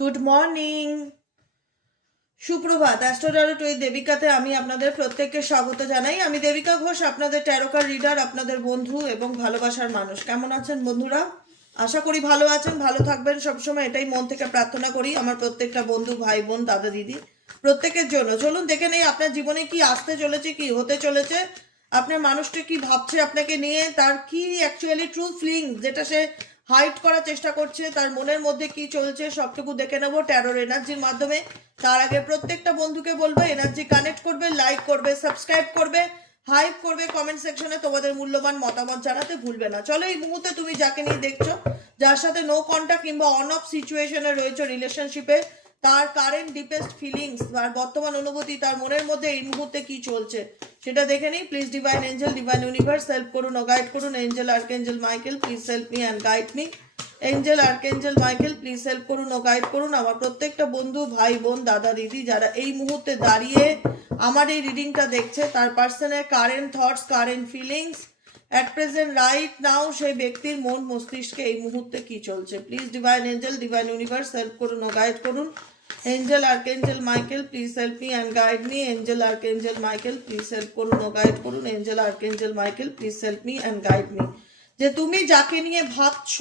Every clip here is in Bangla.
গুড মর্নিং সুপ্রভাত অ্যাস্ট্রোডারট ওই দেবিকাতে আমি আপনাদের প্রত্যেককে স্বাগত জানাই। আমি দেবিকা ঘোষ, আপনাদের ট্যারোকার রিডার আপনাদের বন্ধু এবং ভালোবাসার মানুষ। কেমন আছেন বন্ধুরা? আশা করি ভালো আছেন, ভালো থাকবেন। সবসময় এটাই মন থেকে প্রার্থনা করি, আমার প্রত্যেকটা বন্ধু, ভাই, বোন, দাদা, দিদি, প্রত্যেকের জন্য। চলুন, দেখে নেই আপনার জীবনে কি আসতে চলেছে, কি হতে চলেছে, আপনার মানুষটা কি ভাবছে আপনাকে নিয়ে, তার কি অ্যাকচুয়ালি ট্রু ফিলিং যেটা সে হাইড করার চেষ্টা করছে, তার মনের মধ্যে কি চলছে সবটুকু দেখে নেব ট্যারোর এনার্জির মাধ্যমে। তার আগে প্রত্যেকটা বন্ধুকে বলব এনার্জি কানেক্ট করবে লাইক করবে সাবস্ক্রাইব করবে হাইপ করবে কমেন্ট সেকশনে তোমাদের মূল্যবান মতামত জানাতে ভুলবে না। চলো এই মুহূর্তে তুমি যাকে নিয়ে দেখছ, যার সাথে নো কন্ট্যাক্ট কিংবা অন অফ সিচুয়েশনে রয়েছে রিলেশনশিপে তার কারেন্ট ডিপেস্ট ফিলিংস আর বর্তমান অনুভূতি তার মনের মধ্যে এই মুহূর্তে কি চলছে, সেটা দেখে নিই please divine angel divine universe help করুন ও গাইড করুন। Angel archangel Michael please help me and guide me angel archangel Michael please help করুন ও গাইড করুন। আমার প্রত্যেকটা বন্ধু, ভাই, বোন, দাদা, দিদি যারা এই মুহূর্তে দাঁড়িয়ে আমার এই রিডিংটা দেখছে, তার পার্সনের current thoughts current feelings at present right now সেই ব্যক্তির মন মস্তিষ্কে এই মুহূর্তে কি চলছে। Please divine angel divine universe help করুন ও গাইড করুন। Angel archangel Michael please help me and guide me angel archangel Michael please help করুন ও গাইড করুন। Angel archangel Michael please help me and guide me যে তুমি যাকে নিয়ে ভাবছ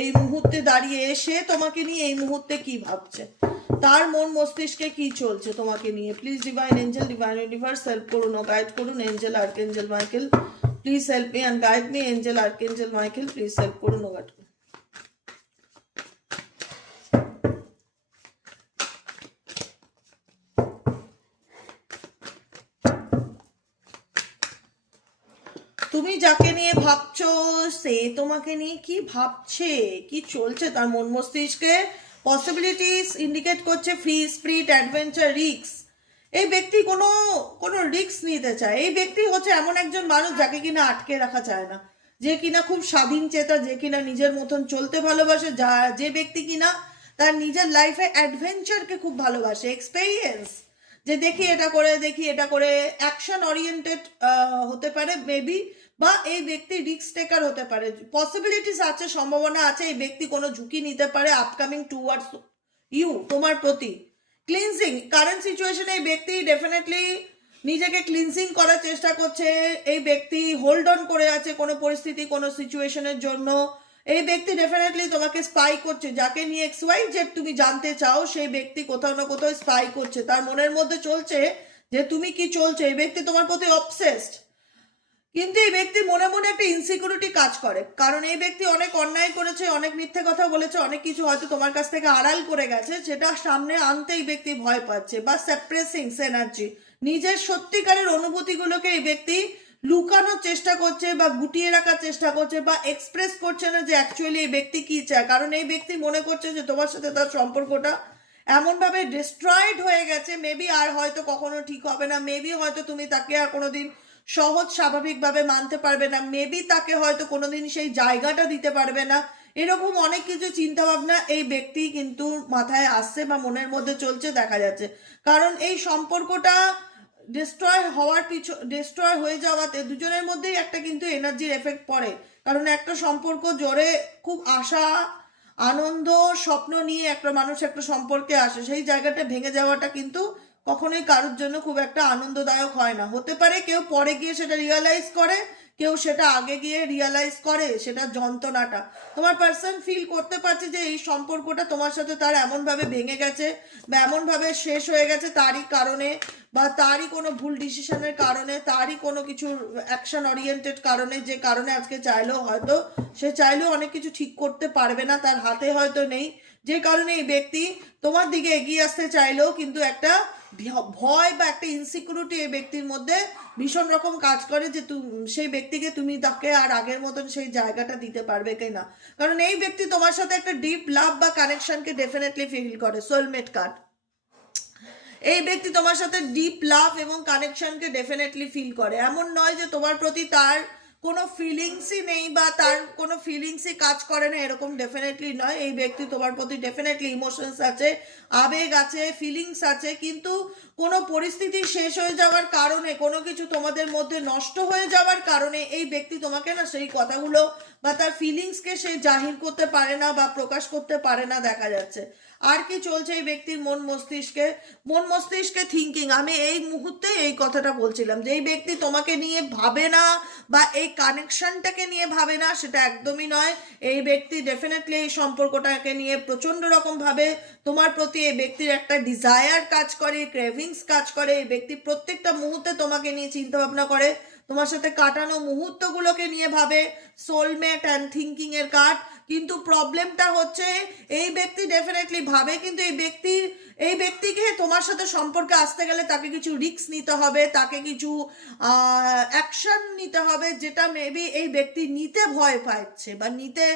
এই মুহূর্তে দাঁড়িয়ে সে তোমাকে নিয়ে এই মুহূর্তে কি ভাবছে? তার মন মস্তিষ্কে কি চলছে তোমাকে নিয়ে? Please divine angel divine universe help করুন ও গাইড করুন। Angel archangel Michael please help me and guide me angel archangel Michael please help করুন ও গাইড তুমি যাকে নিয়ে ভাবছ, সে তোমাকে নিয়ে কি ভাবছে, কি চলছে তার মন মস্তিষ্কে? পসিবিলিটিস ইন্ডিকেট করছে ফ্রি স্প্রিট অ্যাডভেঞ্চার রিক্স এই ব্যক্তি কোনো কোনো রিক্স নিতে চায়। এই ব্যক্তি হচ্ছে এমন একজন মানুষ যাকে কিনা আটকে রাখা চায় না। যে কিনা খুব স্বাধীন চেতা, যে কিনা নিজের মতন চলতে ভালোবাসে, যা, যে ব্যক্তি কিনা তার নিজের লাইফে অ্যাডভেঞ্চারকে খুব ভালোবাসে এক্সপেরিয়েন্স যে দেখি এটা করে, দেখি এটা করে অ্যাকশন ওরিয়েন্টেড হতে পারে মেবি বা এই ব্যক্তি রিস্ক টেকার হতে পারে। পসিবিলিটিস আছে, সম্ভাবনা আছে, এই ব্যক্তি কোনো ঝুঁকি নিতে পারে আপকামিং টুয়ার্ডস ইউ তোমার প্রতি। ক্লিনজিং কারেন্ট সিচুয়েশনে এই ব্যক্তি ডেফিনেটলি নিজেকে ক্লিনজিং করার চেষ্টা করছে। এই ব্যক্তি হোল্ড অন করে আছে কোনো পরিস্থিতি, কোনো সিচুয়েশনের জন্য। এই ব্যক্তি ডেফিনেটলি তোমাকে স্পাই করছে। যাকে নিয়ে এক্স ওয়াই যে তুমি জানতে চাও, সেই ব্যক্তি কোথাও না কোথাও স্পাই করছে। তার মনের মধ্যে চলছে যে, তুমি কি চলছে? এই ব্যক্তি তোমার প্রতি অবসেসড কিন্তু এই ব্যক্তি মনে মনে একটা ইনসিকিউরিটি কাজ করে। কারণ এই ব্যক্তি অনেক অন্যায় করেছে, অনেক মিথ্যে কথা বলেছে, অনেক কিছু হয়তো তোমার কাছ থেকে আড়াল করে গেছে, সেটা সামনে আনতে এই ব্যক্তি ভয় পাচ্ছে বা সেপ্রেসিং এনার্জি নিজের সত্যিকারের অনুভূতিগুলোকে এই ব্যক্তি লুকানোর চেষ্টা করছে বা গুটিয়ে রাখার চেষ্টা করছে বা এক্সপ্রেস করছে না যে অ্যাকচুয়ালি এই ব্যক্তি কি চায়। কারণ এই ব্যক্তি মনে করছে যে তোমার সাথে তার সম্পর্কটা এমনভাবে ডিস্ট্রয়েড হয়ে গেছে মেবি আর হয়তো কখনো ঠিক হবে না মেবি হয়তো তুমি তাকে আর কোনোদিন সহজ স্বাভাবিকভাবে মানতে পারবে না। মেবি তাকে হয়তো কোনোদিন সেই জায়গাটা দিতে পারবে না। এরকম অনেক কিছু চিন্তা ভাবনা এই ব্যক্তি কিন্তু মাথায় আসছে বা মনের মধ্যে চলছে দেখা যাচ্ছে। কারণ এই সম্পর্কটা ডিস্ট্রয় হওয়ার পিছু ডিস্ট্রয় হয়ে যাওয়াতে দুজনের মধ্যেই একটা কিন্তু এনার্জির এফেক্ট পড়ে। কারণ একটা সম্পর্ক জোরে খুব আশা, আনন্দ, স্বপ্ন নিয়ে একটা মানুষ একটা সম্পর্কে আসে, সেই জায়গাটা ভেঙে যাওয়াটা কিন্তু কখনোই কারোর জন্য খুব একটা আনন্দদায়ক হয় না। হতে পারে কেউ পরে গিয়ে সেটা রিয়ালাইজ করে, কেউ সেটা আগে গিয়ে রিয়ালাইজ করে, সেটা যন্ত্রণাটা। তোমার পার্সন ফিল করতে পারছে যে এই সম্পর্কটা তোমার সাথে তার এমনভাবে ভেঙে গেছে বা এমনভাবে শেষ হয়ে গেছে তারই কারণে বা তারই কোনো ভুল ডিসিশনের কারণে, তারই কোনো কিছু অ্যাকশন ওরিয়েন্টেড কারণে, যে কারণে আজকে চাইলেও হয়তো সে চাইলেও অনেক কিছু ঠিক করতে পারবে না, তার হাতে হয়তো নেই। যে কারণে এই ব্যক্তি তোমার দিকে এগিয়ে আসতে চাইলেও কিন্তু একটা ভয় বা একটা ইনসিকিউরিটি এই ব্যক্তির মধ্যে ভীষণ রকম কাজ করে যে সেই ব্যক্তিকে তুমি তাকে আর আগের মতন সেই জায়গাটা দিতে পারবে কি না কারণ এই ব্যক্তি তোমার সাথে একটা ডিপ লাভ বা কানেকশনকে ডেফিনেটলি ফিল করে সোলমেট কার্ড এই ব্যক্তি তোমার সাথে ডিপ লাভ এবং কানেকশনকে ডেফিনেটলি ফিল করে। এমন নয় যে তোমার প্রতি তার কোনো ফিলিংসই নেই বা তার কোনো ফিলিংসই কাজ করে না, এরকম ডেফিনেটলি নয়। এই ব্যক্তি তোমার প্রতি ডেফিনেটলি ইমোশনস আছে, আবেগ আছে ফিলিংস আছে, কিন্তু কোনো পরিস্থিতি শেষ হয়ে যাওয়ার কারণে, কোনো কিছু তোমাদের মধ্যে নষ্ট হয়ে যাওয়ার কারণে এই ব্যক্তি তোমাকে না সেই কথাগুলো বা তার ফিলিংসকে সে জাহির করতে পারে না বা প্রকাশ করতে পারে না দেখা যাচ্ছে। আর কি চলছে এই ব্যক্তির মন মস্তিষ্কে? মন মস্তিষ্কে থিঙ্কিং আমি এই মুহূর্তে এই কথাটা বলছিলাম যে, এই ব্যক্তি তোমাকে নিয়ে ভাবে না বা এই কানেকশনটাকে নিয়ে ভাবে না, সেটা একদমই নয়। এই ব্যক্তি ডেফিনেটলি এই সম্পর্কটাকে নিয়ে প্রচণ্ড রকমভাবে তোমার প্রতি এই ব্যক্তির একটা ডিজায়ার কাজ করে ক্রেভিংস কাজ করে। এই ব্যক্তি প্রত্যেকটা মুহূর্তে তোমাকে নিয়ে চিন্তা ভাবনা করে। তোমার সাথে কাটানো মুহূর্তগুলোকে নিয়ে ভাবে সোলমেট অ্যান্ড থিঙ্কিং এর কার্ড কিন্তু প্রবলেমটা হচ্ছে, এই ব্যক্তি ডেফিনেটলি ভাবে, কিন্তু এই ব্যক্তির এই ব্যক্তিকে তোমার সাথে সম্পর্কে আসতে গেলে তাকে কিছু রিস্ক নিতে হবে, তাকে কিছু অ্যাকশন নিতে হবে, যেটা মেবি এই ব্যক্তি নিতে ভয় পাচ্ছে বা নিতে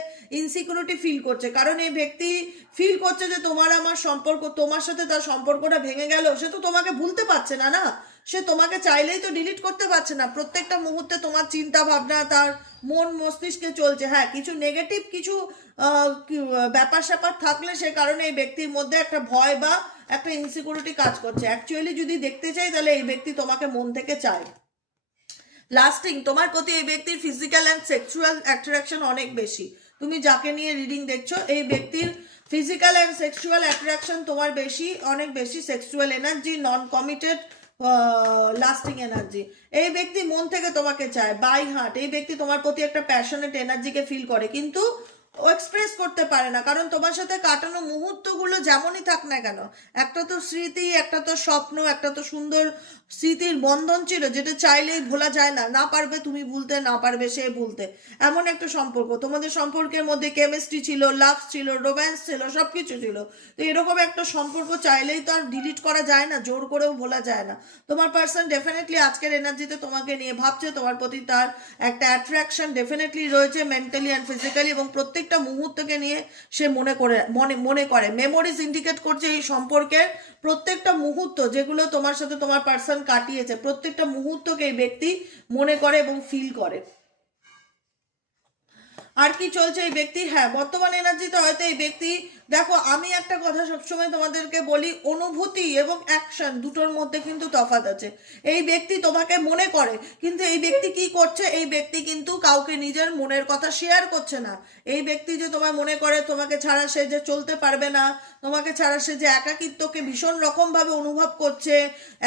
ইনসিকিউরিটি ফিল করছে। কারণ এই ব্যক্তি ফিল করছে যে তোমার আমার সম্পর্ক, তোমার সাথে তার সম্পর্কটা ভেঙে গেল, সে তো তোমাকে ভুলতে পারছে না না? সে তোমাকে চাইলেই তো ডিলিট করতে পারছে না। প্রত্যেকটা মুহূর্তে তোমার চিন্তা ভাবনা তার মন, মস্তিষ্কে চলছে। হ্যাঁ কিছু নেগেটিভ কিছু ব্যাপার স্যাপার থাকলে সে কারণে এই ব্যক্তির মধ্যে একটা ভয় বা একটা ইনসিকিউরিটি কাজ করছে। অ্যাকচুয়ালি যদি দেখতে চাই, তাহলে এই ব্যক্তি তোমাকে মন থেকে চায়। লাস্টিং তোমার প্রতি এই ব্যক্তির ফিজিক্যাল অ্যান্ড সেক্সুয়াল অ্যাট্রাকশন অনেক বেশি। তুমি যাকে নিয়ে রিডিং দেখছ, এই ব্যক্তির ফিজিক্যাল অ্যান্ড সেক্সুয়াল অ্যাট্রাকশন তোমার বেশি, অনেক বেশি sexual energy non committed lasting energy এই ব্যক্তি মন থেকে তোমাকে চায় বাই হার্ট এই ব্যক্তি তোমার প্রতি একটা প্যাশনেট এনার্জিকে ফিল করে। কিন্তু এক্সপ্রেস করতে পারে না। কারণ তোমার সাথে কাটানো মুহূর্তগুলো যেমনই থাক না কেন, একটা তো স্মৃতি, একটা তো স্বপ্ন, একটা তো সুন্দর স্মৃতির বন্ধন ছিল যেটা চাইলেই ভোলা যায় না। না পারবে তুমি ভুলতে, না পারবে সে ভুলতে। এমন একটা সম্পর্ক। তোমাদের সম্পর্কের মধ্যে কেমিস্ট্রি ছিল লাভ ছিল রোম্যান্স ছিল সব কিছু ছিল। তো এরকম একটা সম্পর্ক চাইলেই তো আর ডিলিট করা যায় না, জোর করেও ভোলা যায় না। তোমার পার্সন ডেফিনেটলি আজকের এনার্জিতে তোমাকে নিয়ে ভাবছে, তোমার প্রতি তার একটা অ্যাট্রাকশন ডেফিনেটলি রয়েছে মেন্টালি অ্যান্ড ফিজিক্যালি এবং প্রত্যেকটা মুহূর্তকে নিয়ে সে মনে করে, মনে মনে করে। মেমোরিজ ইন্ডিকেট করছে এই সম্পর্কের প্রত্যেকটা মুহূর্ত যেগুলো তোমার সাথে তোমার পার্সন কাটিয়েছে, প্রত্যেকটা মুহূর্তকে এই ব্যক্তি মনে করে এবং ফিল করে। আর কি চলছে এই ব্যক্তি? হ্যাঁ বর্তমান এনার্জিতে হয়তো এই ব্যক্তি দেখো, আমি একটা কথা সবসময় তোমাদেরকে বলি, অনুভূতি এবং অ্যাকশন দুটোর মধ্যে কিন্তু তফাৎ আছে। এই ব্যক্তি তোমাকে মনে করে, কিন্তু এই ব্যক্তি কি করছে? এই ব্যক্তি কিন্তু কাউকে নিজের মনের কথা শেয়ার করছে না। এই ব্যক্তি যে তোমায় মনে করে, তোমাকে ছাড়া সে যে চলতে পারবে না, তোমাকে ছাড়া সে যে একাকিত্বকে ভীষণ রকমভাবে অনুভব করছে,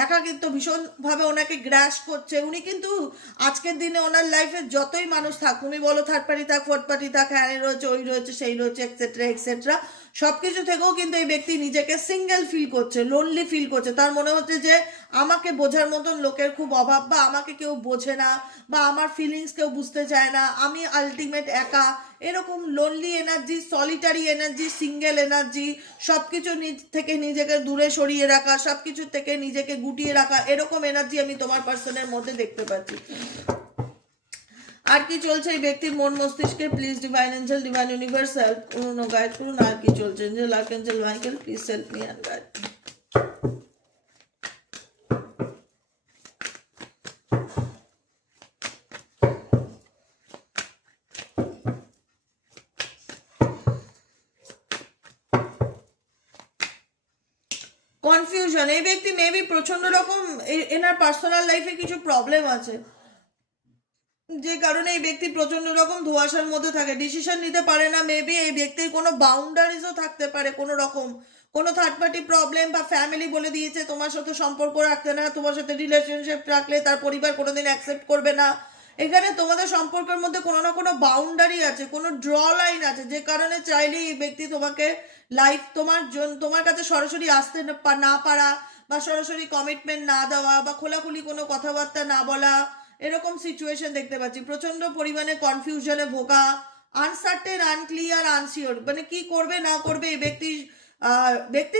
একাকিত্ব ভীষণভাবে ওনাকে গ্রাস করছে, উনি কিন্তু আজকের দিনে ওনার লাইফে যতই মানুষ থাক তুমি বলো থার্ড পার্টি থাক ফোর্থ পার্টি থাক হ্যাঁ রয়েছে, ওই রয়েছে, সেই রয়েছে এক্সেট্রা এক্সেট্রা সব কিছু থেকেও কিন্তু এই ব্যক্তি নিজেকে সিঙ্গেল ফিল করছে লোনলি ফিল করছে। তার মনে হচ্ছে যে আমাকে বোঝার মতন লোকের খুব অভাব বা আমাকে কেউ বোঝে না বা আমার ফিলিংস কেউ বুঝতে চায় না, আমি আলটিমেট একা। এরকম lonely energy solitary energy single energy সব কিছু নিজ থেকে নিজেকে দূরে সরিয়ে রাখা সব কিছু থেকে নিজেকে গুটিয়ে রাখা, এরকম এনার্জি আমি তোমার পার্সনের মধ্যে দেখতে পাচ্ছি। আর কি চলছে এই ব্যক্তির মন মস্তিষ্কে please divine angel divine universe help করুন ও গাইড করুন আর কি চলছে angel archangel Michael please help me and guide confusion এই ব্যক্তি মেবি প্রচণ্ড রকম এনার পার্সোনাল লাইফে কিছু প্রবলেম আছে। যে কারণে এই ব্যক্তি প্রচণ্ড রকম ধোঁয়াশার মধ্যে থাকে। ডিসিশন নিতে পারে না মেবি এই ব্যক্তির কোনো বাউন্ডারিজও থাকতে পারে কোনো রকম। কোনো থার্ড পার্টি প্রবলেম বা ফ্যামিলি বলে দিয়েছে, তোমার সাথে সম্পর্ক রাখতে না, তোমার সাথে রিলেশনশিপ রাখলে তার পরিবার কোনোদিন অ্যাকসেপ্ট করবে না। এখানে তোমাদের সম্পর্কের মধ্যে কোনো না কোনো বাউন্ডারি আছে, কোনো ড্র লাইন আছে, যে কারণে চাইলেই এই ব্যক্তি তোমাকে লাইফ তোমার তোমার কাছে সরাসরি আসতে না পারা বা সরাসরি কমিটমেন্ট না দেওয়া বা খোলাখুলি কোনো কথাবার্তা না বলা এরকম সিচুয়েশন দেখতে পাচ্ছি। প্রচণ্ড পরিমাণে কনফিউশনে ভোগা আনসার্টেন আনক্লিয়ার আনসিওর মানে কি করবে, না করবে, এই ব্যক্তি ব্যক্তি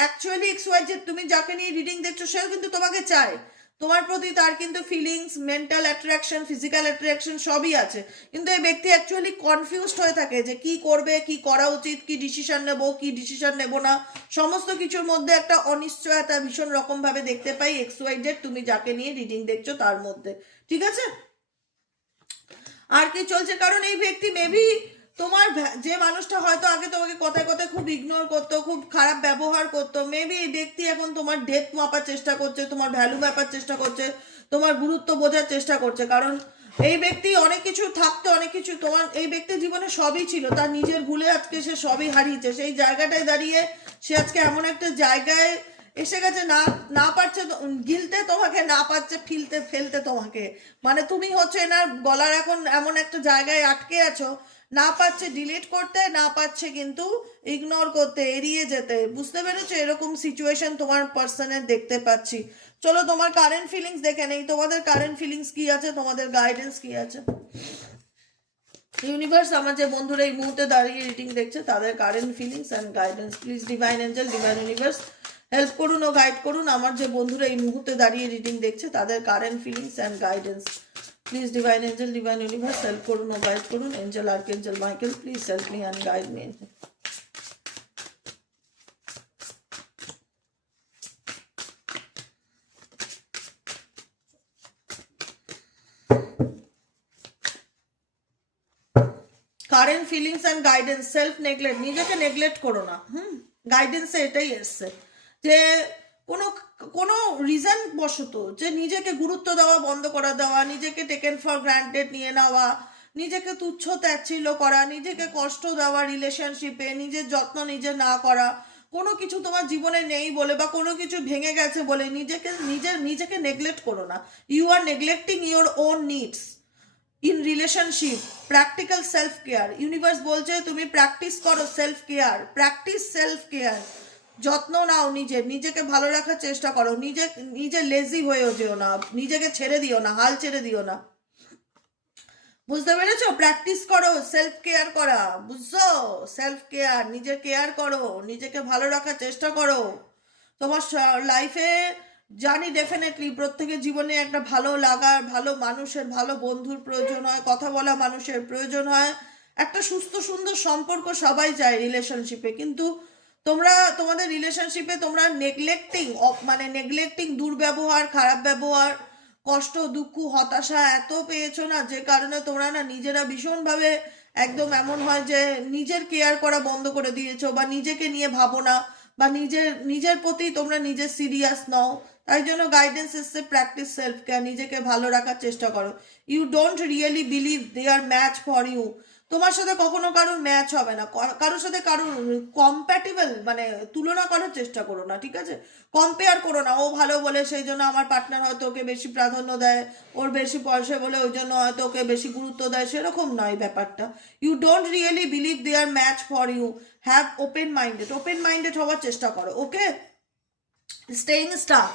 অ্যাকচুয়ালি এক্স ওয়াই যে তুমি যাকে নিয়ে রিডিং দেখছ, সেও কিন্তু তোমাকে চায়। তোমার প্রতি তার কিন্তু feelings mental attraction physical attraction সবই আছে। কিন্তু এই ব্যক্তি অ্যাকচুয়ালি কনফিউজড হয়ে থাকে যে কি করবে, কি করা উচিত, কি ডিসিশন নেব, কি ডিসিশন নেব না। সমস্ত কিছুর মধ্যে একটা অনিশ্চয়তা ভীষণ রকম ভাবে দেখতে পাই এক্স ওয়াই জেড তুমি যাকে নিয়ে রিডিং দেখছ তার মধ্যে। ঠিক আছে? আর কি চলছে? কারণ এই ব্যক্তি মেবি তোমার যে মানুষটা হয়তো আগে তোমাকে কথায় কথায় খুব ইগনোর করতো, খুব খারাপ ব্যবহার করতো মেবি এই ব্যক্তি এখন তোমার ডেথ মাপার চেষ্টা করছে, তোমার ভ্যালু মাপার চেষ্টা করছে, তোমার গুরুত্ব বোঝার চেষ্টা করছে, কারণ এই ব্যক্তি অনেক কিছু থাকতো, অনেক কিছু তোমার, এই ব্যক্তির জীবনে সবই ছিল, তার নিজের ভুলে আজকে সে সবই হারিয়েছে, সেই জায়গাটায় দাঁড়িয়ে সে আজকে এমন একটা জায়গায় এসে গেছে, না না পারছে গিলতে তোমাকে, না পারছে ফিলতে, ফেলতে তোমাকে মানে তুমি হচ্ছে এনার গলার এখন এমন একটা জায়গায় আটকে আছো না পারছে ডিলিট করতে, না পারছে কিন্তু ইগনোর করতে, এড়িয়ে যেতে। বুঝতে পেরেছ? এরকম সিচুয়েশন তোমার পার্সনের দেখতে পাচ্ছি। চলো, তোমার কারেন্ট ফিলিংস দেখে নেই। তোমাদের কারেন্ট ফিলিংস কি আছে? তোমাদের গাইডেন্স কি আছে? ইউনিভার্স আমার যে বন্ধুরা এই মুহূর্তে দাঁড়িয়ে রিডিং দেখছে, তাদের current feelings and guidance please divine angel divine universe help করুন ও গাইড করুন। আমার যে বন্ধুরা এই মুহূর্তে দাঁড়িয়ে রিডিং দেখছে, তাদের current feelings and guidance please divine angel divine universe help করুন ও গাইড করুন angel archangel Michael please help me and guide me current feelings and guidance self neglect নিজেকে নেগলেক্ট করো না, হুম? গাইডেন্সে এটাই এসছে যে কোনো কোনো রিজন বশত যে নিজেকে গুরুত্ব দেওয়া, বন্ধ করা দেওয়া, নিজেকে টেকেন ফর গ্রান্টেড নিয়ে নেওয়া, নিজেকে তুচ্ছ তাচ্ছিল্য করা, নিজেকে কষ্ট দেওয়া রিলেশনশিপে নিজের যত্ন নিজে না করা, কোনো কিছু তোমার জীবনে নেই বলে বা কোনো কিছু ভেঙে গেছে বলে নিজেকে, নিজের, নিজেকে নেগলেক্ট করো না। You are neglecting your own needs in relationship practical self care universe বলছে তুমি প্র্যাকটিস করো self care practice self care যত্ন নাও নিজের নিজেকে ভালো রাখার চেষ্টা করো, নিজে নিজে লেজি হয়েও যেও না, নিজেকে ছেড়ে দিও না, হাল ছেড়ে দিও না। বুঝতে পেরেছ? প্র্যাকটিস করো সেলফ কেয়ার করা, বুঝছ? সেলফ কেয়ার নিজের কেয়ার করো, নিজেকে ভালো রাখার চেষ্টা করো। তোমার লাইফে জানি ডেফিনেটলি প্রত্যেকের জীবনে একটা ভালো লাগার, ভালো মানুষের, ভালো বন্ধুর প্রয়োজন হয়, কথা বলা মানুষের প্রয়োজন হয়। একটা সুস্থ, সুন্দর সম্পর্ক সবাই চায় রিলেশনশিপে কিন্তু তোমরা, তোমাদের রিলেশনশিপে তোমরা নেগলেক্টিং মানে নেগলেক্টিং দুর্ব্যবহার, খারাপ ব্যবহার, কষ্ট, দুঃখ, হতাশা এত পেয়েছ না, যে কারণে তোমরা না নিজেরা ভীষণভাবে একদম এমন হয় যে নিজের কেয়ার করা বন্ধ করে দিয়েছ বা নিজেকে নিয়ে ভাবো না বা নিজের নিজের প্রতি তোমরা নিজের সিরিয়াস নাও। তাই জন্য গাইডেন্স এসছে প্র্যাকটিস সেলফ কেয়ার নিজেকে ভালো রাখার চেষ্টা করো। You don't really believe they are match for you তোমার সাথে কখনো কারোর ম্যাচ হবে না। কারোর সাথে কারোর কম্প্যাটিবল মানে তুলনা করার চেষ্টা করো না, ঠিক আছে? কম্পেয়ার করো না। ও ভালো বলে সেই জন্য আমার পার্টনার হয়তো ওকে বেশি প্রাধান্য দেয়, ওর বেশি পয়সা বলে ওই জন্য হয়তো ওকে বেশি গুরুত্ব দেয়, সেরকম নয় ব্যাপারটা। You don't really believe they are match for you have open minded open minded হওয়ার চেষ্টা করো, okay? Staying stuck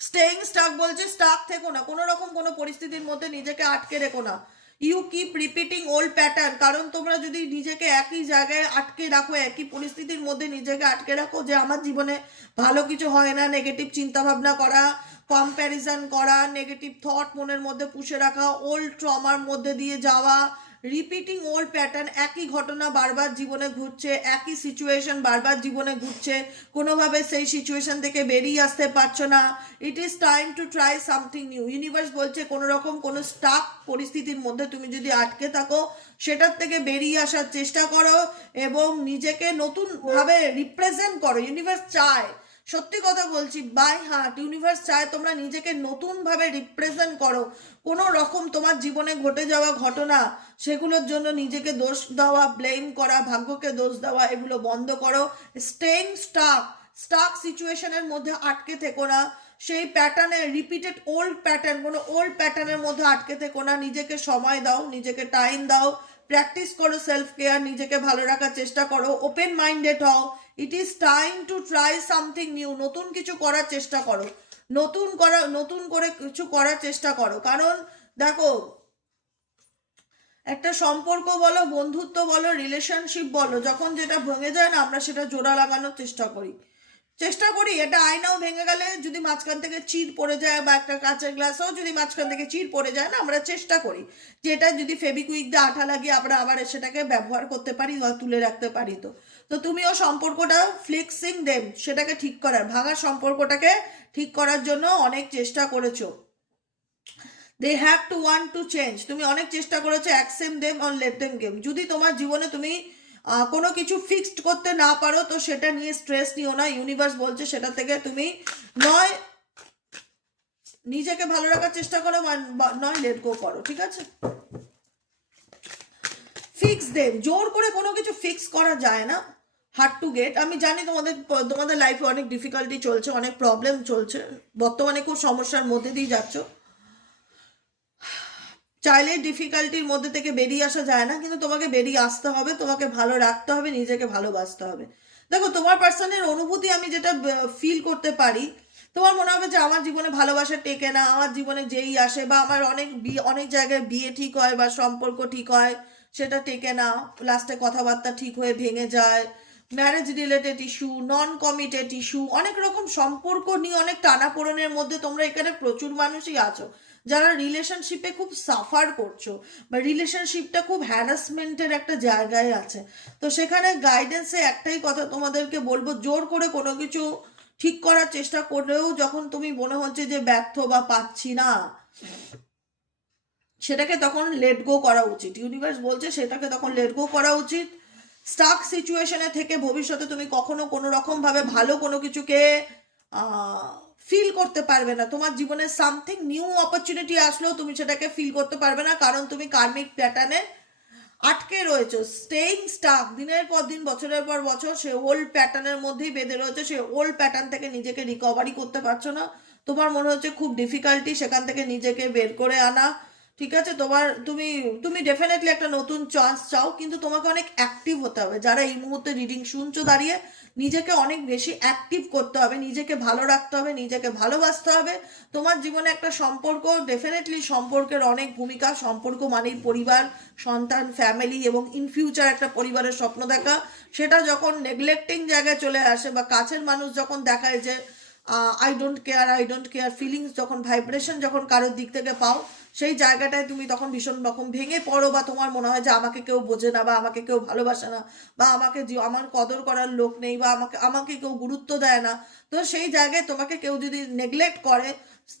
staying stuck বলছে স্টাক থেকো না। কোনো রকম কোনো পরিস্থিতির মধ্যে নিজেকে আটকে রেখো না। You keep repeating old pattern কারণ তোমরা যদি নিজেকে একই জায়গায় আটকে রাখো, একই পরিস্থিতির মধ্যে নিজেকে আটকে রাখো যে আমার জীবনে ভালো কিছু হয় না নেগেটিভ চিন্তা ভাবনা করা কম্প্যারিজন করা নেগেটিভ থট মনের মধ্যে পুষে রাখা ওল্ড ট্রমার মধ্যে দিয়ে যাওয়া রিপিটিং ওল্ড প্যাটার্ন একই ঘটনা বারবার জীবনে ঘুরছে, একই সিচুয়েশন বারবার জীবনে ঘুরছে, কোনোভাবে সেই সিচুয়েশন থেকে বেরিয়ে আসতে পারছ না। It is time to try something new universe বলছে কোনো রকম কোনো স্টাক পরিস্থিতির মধ্যে তুমি যদি আটকে থাকো, সেটার থেকে বেরিয়ে আসার চেষ্টা করো এবং নিজেকে নতুনভাবে রিপ্রেজেন্ট করো। ইউনিভার্স চায় সত্যি কথা বলছি বাই হার্ট ইউনিভার্স চায় তোমরা নিজেকে নতুনভাবে রিপ্রেজেন্ট করো। কোনো রকম তোমার জীবনে ঘটে যাওয়া ঘটনা, সেগুলোর জন্য নিজেকে দোষ দেওয়া ব্লেম করা, ভাগ্যকে দোষ দেওয়া, এগুলো বন্ধ করো। স্টেইং স্টাক স্টাক সিচুয়েশনের মধ্যে আটকে থেকো না। সেই প্যাটার্নে রিপিটেড ওল্ড প্যাটার্ন কোনো ওল্ড প্যাটার্নের মধ্যে আটকে থেকো না। নিজেকে সময় দাও, নিজেকে টাইম দাও। প্র্যাকটিস করো সেলফ কেয়ার নিজেকে ভালো রাখার চেষ্টা করো। ওপেন মাইন্ডেড হও। It is time to try something new নতুন কিছু করার চেষ্টা করো। নতুন করা, নতুন করে কিছু করার চেষ্টা করো। কারণ, দেখো, একটা সম্পর্ক বলো, বন্ধুত্ব বলো রিলেশনশিপ বলো, যখন যেটা ভেঙে যায় না, আমরা সেটা জোড়া লাগানোর চেষ্টা করি। চেষ্টা করি, এটা আয়নাও ভেঙে গেলে যদি মাঝখান থেকে চির পড়ে যায় বা একটা কাঁচের গ্লাসও যদি মাঝখান থেকে চির পড়ে যায় না, আমরা চেষ্টা করি। যে এটা যদি ফেবিকুইক দিয়ে আঠা লাগিয়ে আমরা আবার সেটাকে ব্যবহার করতে পারি বা তুলে রাখতে পারি তো। তো তুমিও সম্পর্কটা ফ্লেক্সিং দেম সেটাকে ঠিক করার ভাঙার সম্পর্কটাকে ঠিক করার জন্য অনেক চেষ্টা করেছ। They have to want to change তুমি অনেক চেষ্টা করেছ accept them on let them game যদি তোমার জীবনে তুমি কোনো কিছু ফিক্সড করতে না পারো, তো সেটা নিয়ে স্ট্রেস নিও না ইউনিভার্স বলছে সেটা থেকে তুমি নয়, নিজেকে ভালো রাখার চেষ্টা করো নয় লেট গো করো, ঠিক আছে? ফিক্স দেম জোর করে কোনো কিছু ফিক্স করা যায় না। হার্ড টু গেট আমি জানি তোমাদের তোমাদের লাইফে অনেক ডিফিকাল্টি চলছে, অনেক প্রবলেম চলছে। বর্তমানে খুব সমস্যার মধ্যে দিয়ে যাচ্ছ। চাইলে ডিফিকাল্টির মধ্যে থেকে বেরিয়ে আসা যায় না, কিন্তু তোমাকে বেরিয়ে আসতে হবে, তোমাকে ভালো রাখতে হবে, নিজেকে ভালোবাসতে হবে। দেখো, তোমার পার্সনের অনুভূতি আমি যেটা ফিল করতে পারি, তোমার মনে হবে যে আমার জীবনে ভালোবাসা টেকে না, আমার জীবনে যেই আসে বা আমার অনেক বিয়ে অনেক জায়গায় বিয়ে ঠিক হয় বা সম্পর্ক ঠিক হয়, সেটা টেকে না। লাস্টে কথাবার্তা ঠিক হয়ে ভেঙে যায় marriage related issue non committed issue অনেক রকম সম্পর্ক নিয়ে অনেক টানাপোড়েনের মধ্যে তোমরা এখানে প্রচুর মানুষই আছো, যারা রিলেশনশিপে খুব সাফার করছ বা রিলেশনশিপটা খুব হ্যারাসমেন্টের একটা জায়গায় আছে। তো সেখানে গাইডেন্সে একটাই কথা তোমাদেরকে বলব, জোর করে কোনো কিছু ঠিক করার চেষ্টা করলেও যখন তুমি মনে হচ্ছে যে ব্যর্থ বা পাচ্ছি না, সেটাকে তখন লেট গো করা উচিত। ইউনিভার্স বলছে সেটাকে তখন লেট গো করা উচিত। স্টাক সিচুয়েশনে থেকে ভবিষ্যতে তুমি কখনো কোনো রকম ভাবে ভালো কোনো কিছুকে ফিল করতে পারবে না। তোমার জীবনে সামথিং নিউ অপরচুনিটি আসলেও তুমি সেটাকে ফিল করতে পারবে না, কারণ তুমি কার্মিক প্যাটার্নে আটকে রয়েছে। স্টেইং স্টাক দিনের পর দিন, বছরের পর বছর, সে ওল্ড প্যাটার্নের মধ্যেই বেঁধে রয়েছে, সে ওল্ড প্যাটার্ন থেকে নিজেকে রিকভারি করতে পারছ না। তোমার মনে হচ্ছে খুব ডিফিকাল্টি সেখান থেকে নিজেকে বের করে আনা। ঠিক আছে? তোমার, তুমি তুমি ডেফিনেটলি একটা নতুন চান্স চাও, কিন্তু তোমাকে অনেক অ্যাক্টিভ হতে হবে। যারা এই মুহূর্তে রিডিং শুনছো দাঁড়িয়ে, নিজেকে অনেক বেশি অ্যাক্টিভ করতে হবে, নিজেকে ভালো রাখতে হবে, নিজেকে ভালোবাসতে হবে। তোমার জীবনে একটা সম্পর্ক ডেফিনেটলি সম্পর্কের অনেক ভূমিকা, সম্পর্ক মানেই পরিবার, সন্তান ফ্যামিলি এবং ইন ফিউচার একটা পরিবারের স্বপ্ন দেখা। সেটা যখন নেগলেক্টিং জায়গায় চলে আসে বা কাছের মানুষ যখন দেখায় যে I don't care I don't care feelings যখন ভাইব্রেশন যখন কারোর দিক থেকে পাও, সেই জায়গাটায় তুমি তখন ভীষণ রকম ভেঙে পড়ো বা তোমার মনে হয় যে আমাকে কেউ বোঝে না বা আমাকে কেউ ভালোবাসে না বা আমাকে আমার কদর করার লোক নেই বা আমাকে আমাকে কেউ গুরুত্ব দেয় না। তো সেই জায়গায় তোমাকে কেউ যদি নেগলেক্ট করে,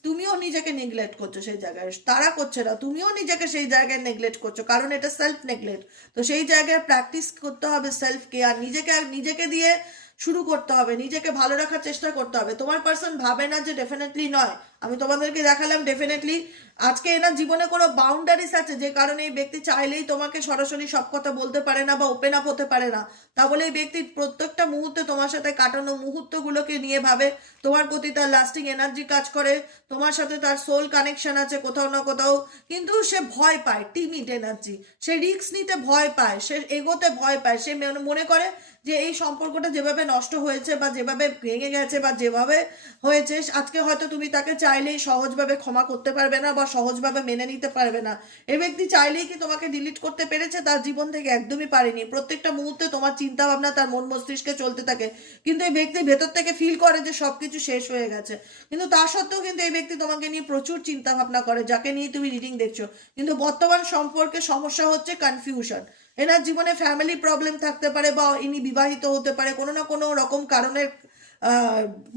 তুমিও নিজেকে নেগলেক্ট করছ সেই জায়গায়। তারা করছে না, তুমিও নিজেকে সেই জায়গায় নেগলেক্ট করছ, কারণ এটা সেলফ নেগলেক্ট তো সেই জায়গায় প্র্যাকটিস করতে হবে সেলফ কেয়ার নিজেকে নিজেকে দিয়ে শুরু করতে হবে, নিজেকে ভালো রাখার চেষ্টা করতে হবে। তোমার পার্সন ভাবে না যে ডেফিনেটলি নয়। আমি তোমাদেরকে দেখালাম ডেফিনেটলি আজকে এনার জীবনে কোনো বাউন্ডারিস আছে, যে কারণে এই ব্যক্তি চাইলেই তোমাকে সরাসরি সব কথা বলতে পারে না বা ওপেন আপ হতে পারে না। তা বলে এই ব্যক্তির প্রত্যেকটা মুহূর্তে তোমার সাথে কাটানো মুহূর্তগুলোকে নিয়ে ভাবে। তোমার প্রতি তার লাস্টিং এনার্জি কাজ করে, তোমার সাথে তার সোল কানেকশন আছে কোথাও না কোথাও। কিন্তু সে ভয় পায় টিমিড এনার্জি সে রিস্ক নিতে ভয় পায়, সে এগোতে ভয় পায়। সে মনে- মনে করে যে এই সম্পর্কটা যেভাবে নষ্ট হয়েছে বা যেভাবে ভেঙে গেছে বা যেভাবে হয়েছে, আজকে হয়তো তুমি তাকে চাইলেই সহজভাবে ক্ষমা করতে পারবে না বা সহজভাবে মেনে নিতে পারবে না। এ ব্যক্তি চাইলেই কি তোমাকে ডিলিট করতে পেরেছে? তার জীবন থেকে একদমই পারেনি। প্রত্যেকটা মুহূর্তে তোমার চিন্তা ভাবনা তার মন মস্তিষ্কে চলতে থাকে। কিন্তু এই ব্যক্তি ভেতর থেকে ফিল করে যে সবকিছু শেষ হয়ে গেছে। কিন্তু তা সত্ত্বেও কিন্তু এই ব্যক্তি তোমাকে নিয়ে প্রচুর চিন্তা ভাবনা করে, যাকে নিয়ে তুমি রিডিং দেখছ। কিন্তু বর্তমান সম্পর্কে সমস্যা হচ্ছে কনফিউশন এনার জীবনে ফ্যামিলি প্রবলেম থাকতে পারে বা ইনি বিবাহিত হতে পারে, কোনো না কোনো রকম কারণের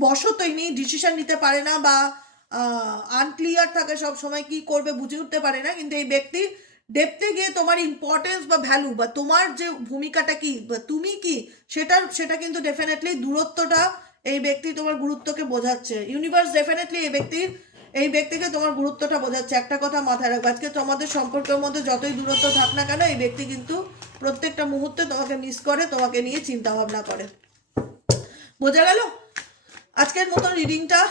বশত ইনি ডিসিশন নিতে পারে না বা আনক্লিয়ার থাকে সব সময় কি করবে বুঝে উঠতে পারে না, কিন্তু এই ব্যক্তি ডেপতে গিয়ে তোমার ইম্পর্টেন্স বা ভ্যালু বা তোমার যে ভূমিকাটা কি বা তুমি কি, সেটার, সেটা কিন্তু ডেফিনেটলি দূরত্বটা এই ব্যক্তি তোমার গুরুত্বকে বোঝাচ্ছে। ইউনিভার্স ডেফিনেটলি এই ব্যক্তির, এই ব্যক্তিকে তোমার গুরুত্বটা বোঝাচ্ছে। একটা কথা মাথায় রাখবে, আজকে তোমাদের সম্পর্কের মধ্যে যতই দূরত্ব থাক না কেন, এই ব্যক্তি কিন্তু প্রত্যেকটা মুহূর্তে তোমাকে মিস করে, তোমাকে নিয়ে চিন্তা ভাবনা করে। বোঝা গেল? আজকের মতন রিডিংটা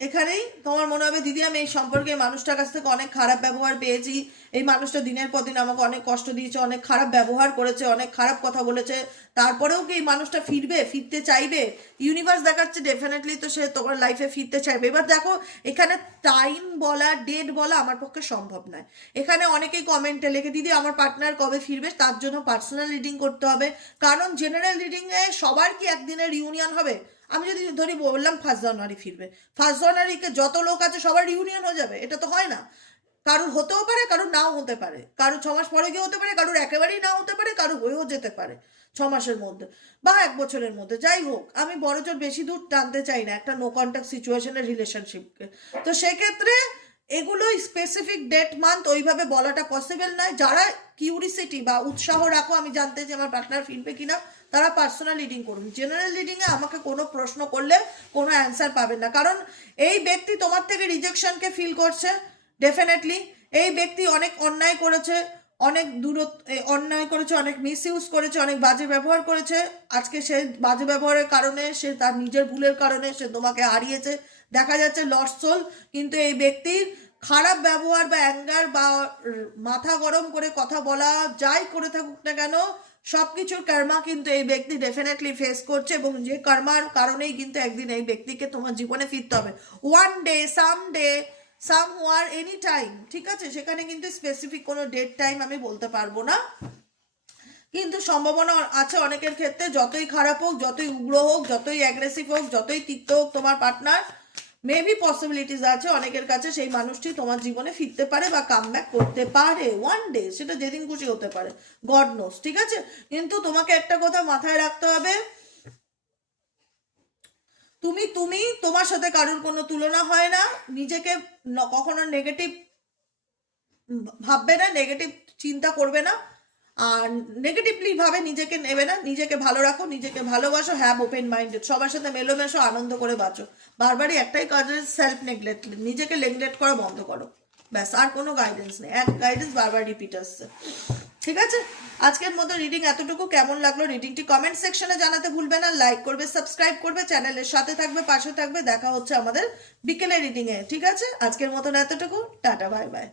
এখানেই তোমার মনে হবে, দিদি, আমি এই সম্পর্কে মানুষটার কাছ থেকে অনেক খারাপ ব্যবহার পেয়েছি। এই মানুষটা দিনের পর দিন আমাকে অনেক কষ্ট দিয়েছে, অনেক খারাপ ব্যবহার করেছে, অনেক খারাপ কথা বলেছে। তারপরেও কি এই মানুষটা ফিরবে, ফিরতে চাইবে? ইউনিভার্স দেখাচ্ছে ডেফিনেটলি তো সে তোমার লাইফে ফিরতে চাইবে। এবার দেখো, এখানে টাইম বলা ডেট বলা আমার পক্ষে সম্ভব নয়। এখানে অনেকেই কমেন্টে লিখে, দিদি, আমার পার্টনার কবে ফিরবে? তার জন্য পার্সোনাল রিডিং করতে হবে। কারণ জেনারেল রিডিংয়ে সবার কি একদিনের ইউনিয়ন হবে? আমি যদি ধরি বললাম ফার্স্ট জানুয়ারি ফিরবে। ফার্স্ট জানুয়ারিকে যত লোক আছে সবার রিউনিয়ন হয়ে যাবে, এটা তো হয় না। কারোর হতেও পারে, কারোর নাও হতে পারে। কারোর ছ মাস পরে গিয়ে হতে পারে, কারোর একেবারেই নাও হতে পারে, কারোর হয়েও যেতে পারে ছ মাসের মধ্যে বা এক বছরের মধ্যে। যাই হোক, আমি বড় জোর বেশি দূর টানতে চাই না একটা নো কন্ট্যাক্ট সিচুয়েশনের রিলেশনশিপকে তো সেক্ষেত্রে এগুলো স্পেসিফিক ডেট মান্থ ওইভাবে বলাটা পসিবল নয়। যারা কিউরিসিটি বা উৎসাহ রাখো, আমি জানতে যে আমার পার্টনার ফিরবে কিনা। তারা পার্সোনাল রিডিং করুন। জেনারেল রিডিংয়ে আমাকে কোনো প্রশ্ন করলে কোনো অ্যান্সার পাবেন না। কারণ এই ব্যক্তি তোমার থেকে রিজেকশনকে ফিল করছে ডেফিনেটলি এই ব্যক্তি অনেক অন্যায় করেছে অনেক দূরত এ, অন্যায় করেছে অনেক মিস ইউজ করেছে অনেক বাজে ব্যবহার করেছে। আজকে সে বাজে ব্যবহারের কারণে সে তার নিজের ভুলের কারণে সে তোমাকে হারিয়েছে। দেখা যাচ্ছে লস সোল কিন্তু এই ব্যক্তির খারাপ ব্যবহার বা অ্যাঙ্গার বা মাথা গরম করে কথা বলা যাই করে থাকুক না কেন সব কিছুর কর্মা কিন্তু এই ব্যক্তি ডেফিনেটলি ফেস করছে এবং যে কর্মার কারণেই কিন্তু একদিন এই ব্যক্তিকে তোমার জীবনে ফিরতে হবে। One day some day somewhere any time ঠিক আছে? সেখানে কিন্তু স্পেসিফিক কোনো ডেট টাইম আমি বলতে পারব না। কিন্তু সম্ভাবনা আছে অনেকের ক্ষেত্রে, যতই খারাপ হোক, যতই উগ্র হোক, যতই অ্যাগ্রেসিভ হোক, যতই তিক্ত হোক তোমার পার্টনার মেবি পসিবিলিটিস আছে, অনেকের কাছে সেই মানুষটি তোমার জীবনে ফিরতে পারে বা কাম করতে পারে। ওয়ান ডে সেটা যেদিন খুশি হতে পারে। গড নোস ঠিক আছে? কিন্তু তোমাকে একটা কথা মাথায় রাখতে হবে। তুমি তুমি তোমার সাথে কারোর কোনো তুলনা হয় না। নিজেকে কখনো নেগেটিভ ভাববে না নেগেটিভ চিন্তা করবে না। আর নেগেটিভলি ভাবে নিজেকে নেবে না, নিজেকে ভালো রাখো, নিজেকে ভালোবাসো হ্যাভ ওপেন মাইন্ডেড সবার সাথে মেলোমেশো, আনন্দ করে বাঁচো। বারবারই একটাই কাজ সেলফ নেগলেক্ট নিজেকে নেগলেক্ট করা বন্ধ করো। ব্যাস, আর কোনো গাইডেন্স নেই। এক গাইডেন্স বারবার রিপিট আসছে। ঠিক আছে? আজকের মতো রিডিং এতটুকু। কেমন লাগল রিডিংটি কমেন্ট সেকশনে জানাতে ভুলবে না। লাইক করবে সাবস্ক্রাইব করবে চ্যানেলের সাথে থাকবে, পাশে থাকবে। দেখা হচ্ছে আমাদের বিকেলে রিডিংয়ে ঠিক আছে? আজকের মতন এতটুকু। Tata bye bye